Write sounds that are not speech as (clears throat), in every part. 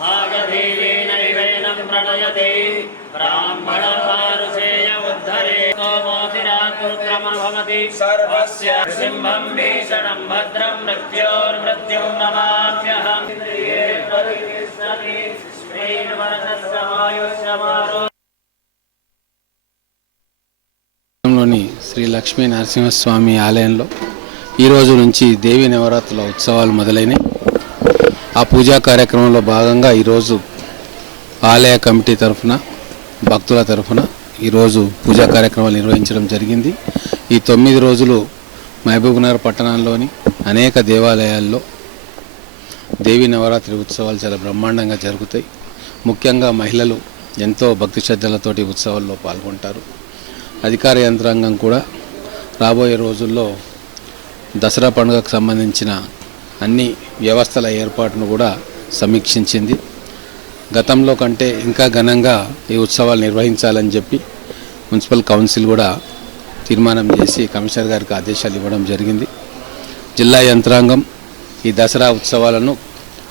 भागधीरेणैवेनं प्रणयते ब्राह्मणहारुषेय उद्धरे सोमोतिरातुर्क्रमभवति सर्वस्य सिंहं भीषणं भद्रं मृत्योर्मृत्युं नमाम्यहम् इन्द्रिये प्रतिष्ठति श्रीर्वरदस्समायुष्यमारो లోని శ్రీ లక్ష్మీ నరసింహస్వామి ఆలయంలో ఈ రోజు నుంచి దేవి నవరాత్రుల ఉత్సవాలు మొదలైనవి. ఆ పూజా కార్యక్రమంలో భాగంగా ఈరోజు ఆలయ కమిటీ తరఫున భక్తుల తరఫున ఈరోజు పూజా కార్యక్రమాలు నిర్వహించడం జరిగింది. ఈ తొమ్మిది రోజులు మహబూబ్నగర్ పట్టణంలోని అనేక దేవాలయాల్లో దేవి నవరాత్రి ఉత్సవాలు చాలా బ్రహ్మాండంగా జరుగుతాయి. ముఖ్యంగా మహిళలు ఎంతో భక్తి శ్రద్ధలతోటి ఉత్సవాల్లో పాల్గొంటారు. అధికార యంత్రాంగం కూడా రాబోయే రోజుల్లో దసరా పండుగకు సంబంధించిన అన్ని వ్యవస్థల ఏర్పాటును కూడా సమీక్షించింది. గతంలో కంటే ఇంకా ఘనంగా ఈ ఉత్సవాలు నిర్వహించాలని చెప్పి మున్సిపల్ కౌన్సిల్ కూడా తీర్మానం చేసి కమిషనర్ గారికి ఆదేశాలు ఇవ్వడం జరిగింది. జిల్లా యంత్రాంగం ఈ దసరా ఉత్సవాలను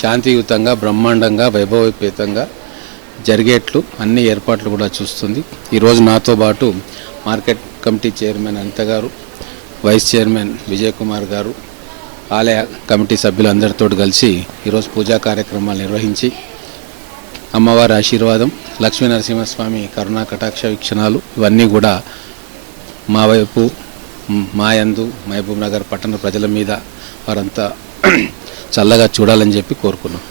శాంతియుతంగా బ్రహ్మాండంగా వైభవోపేతంగా జరిగేట్లు అన్ని ఏర్పాట్లు కూడా చూస్తుంది. ఈరోజు నాతో పాటు మార్కెట్ కమిటీ చైర్మన్ అనిత గారు వైస్ చైర్మన్ విజయ్ కుమార్ గారు ఆలయ కమిటీ సభ్యులందరితో కలిసి ఈరోజు పూజా కార్యక్రమాలు నిర్వహించి అమ్మవారి ఆశీర్వాదం లక్ష్మీ నరసింహస్వామి కరుణా కటాక్ష వీక్షణాలు ఇవన్నీ కూడా మా వైపు మాయందు మహబూబ్ నగర్ పట్టణ ప్రజల మీద వారంతా (clears throat) చల్లగా చూడాలని చెప్పి కోరుకున్నాం.